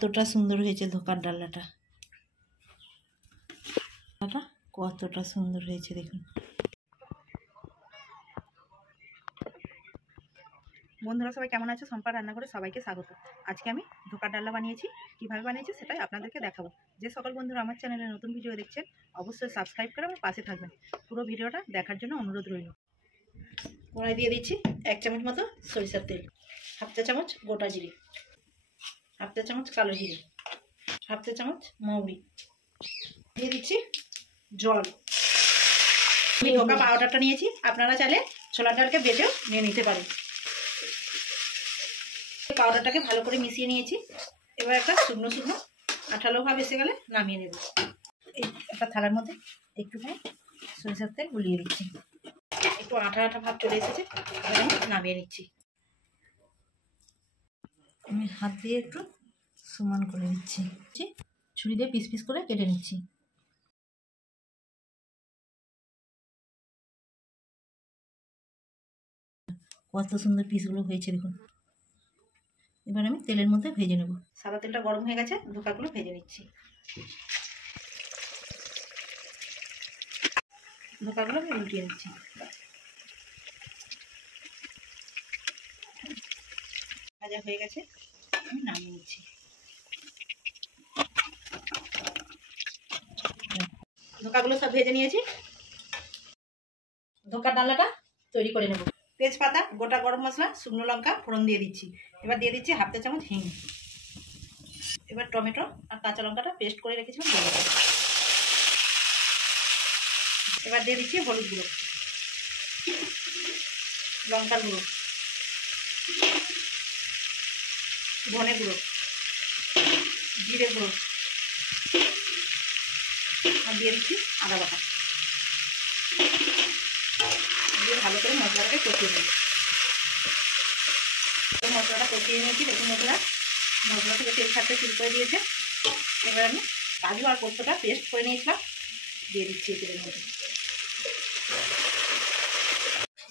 কতটা সুন্দর হয়েছে ধোকার ডালনাটা, কতটা সুন্দর হয়েছে দেখুন। বন্ধুরা সবাই কেমন আছো? সম্পা রান্না করে সবাইকে স্বাগত। আজকে আমি ধোকার ডালনা বানিয়েছি। কিভাবে বানিয়েছি সেটাই আপনাদেরকে দেখাবো। যে সকল বন্ধুরা আমার চ্যানেলে নতুন ভিডিও দেখছেন অবশ্যই সাবস্ক্রাইব করে আমার পাশে থাকবেন। পুরো ভিডিওটা দেখার জন্য অনুরোধ রইল। কড়াই দিয়ে দিচ্ছি 1 চামচ মতো সরিষার তেল, 1/2 চা চামচ গোটা জিরে, 1/2 চা চামচ কালো জিরে, 1/2 চা চামচ মৌরি, দিয়ে দিচ্ছি জল। আমি ধোকা পাউডারটা নিয়েছি, আপনারা চাইলে ছোলার ডালকে বেটেও নিয়ে নিতে পারেন। পাউডারটাকে ভালো করে মিশিয়ে নিয়েছি। এবার একটা শুকনো শুকনো আঠালো ভাব এসে গেলে নামিয়ে নেব। এই একটা থালার মধ্যে একটুখানি সরিষার তেল গুলিয়ে দিচ্ছি। একটু আঠা আঠা ভাব চলে এসেছে, এবার আমি নামিয়ে নিচ্ছি। আমি হাত দিয়ে একটু সমান করে দিচ্ছি, ছুরি দিয়ে পিস পিস করে কেটে নিচ্ছি। কত সুন্দর পিসগুলো হয়েছে দেখুন। এবার আমি তেলের মধ্যে ভেজে নেব। সাদা তেলটা গরম হয়ে গেছে, ধোকাগুলো ভেজে নিচ্ছি। ধোকাগুলো আমি উল্টিয়ে নিচ্ছি। ভাজা হয়ে গেছে, আমি নামিয়ে নিচ্ছি। ধোকাগুলো সব ভেজে নিয়েছি। ধোকার ডালনাটা তৈরি করে নেব। তেজপাতা, গোটা গরম মশলা, শুকনো লঙ্কা ফোড়ন দিয়ে দিচ্ছি। এবার দিয়ে দিচ্ছি 1/2 চা চামচ হিং। এবার টমেটো আর কাঁচা লঙ্কাটা পেস্ট করে রেখেছিলাম দিয়ে দেবো। এবার দিয়ে দিচ্ছি হলুদ গুঁড়ো, লঙ্কার গুঁড়ো, ধনে গুঁড়ো, জিরে গুঁড়ো, আর দিয়ে দিচ্ছি আদা বাটা। দিয়ে ভালো করে মশলাটাকে কষিয়ে নেব। মশলাটা কষিয়ে নিয়েছি দেখুন মশলা থেকে তেল ছাড়তে শুরু করে দিয়েছে। এবার আমি কাজু আর পোস্তটা পেস্ট করে নিয়েছিলাম দিয়ে দিচ্ছি তেলের মধ্যে।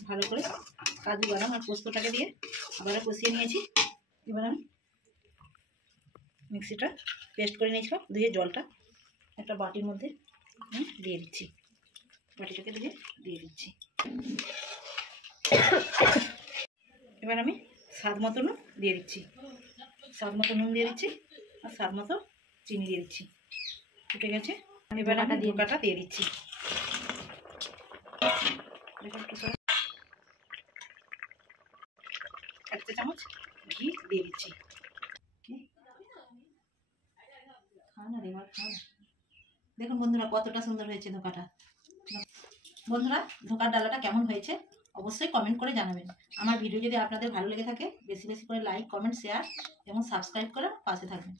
ভালো করে কাজু বাদাম আর পোস্তটাকে দিয়ে আবার কষিয়ে নিয়েছি। এবার আমি মিক্সিটা পেস্ট করে নিয়েছিলাম, ধুয়ে জলটা একটা বাটির মধ্যে দিয়ে দিচ্ছি। বাটিটাকে দিয়ে দিচ্ছি। এবার আমি স্বাদ মতো নুন দিয়ে দিচ্ছি, স্বাদ মতো নুন দিয়ে দিচ্ছি আর স্বাদ মতো চিনি দিয়ে দিচ্ছি। ফুটে গেছে, এবার আমি ধোকাটা দিয়ে দিচ্ছি। 1 চা চামচ ঘি দিয়ে দিচ্ছি। দেখুন বন্ধুরা কতটা সুন্দর হয়েছে ধোকাটা। বন্ধুরা ধোকার ডালাটা কেমন হয়েছে অবশ্যই কমেন্ট করে জানাবেন। আমার ভিডিও যদি আপনাদের ভালো লেগে থাকে বেশি বেশি করে লাইক, কমেন্ট, শেয়ার এবং সাবস্ক্রাইব করে পাশে থাকবেন।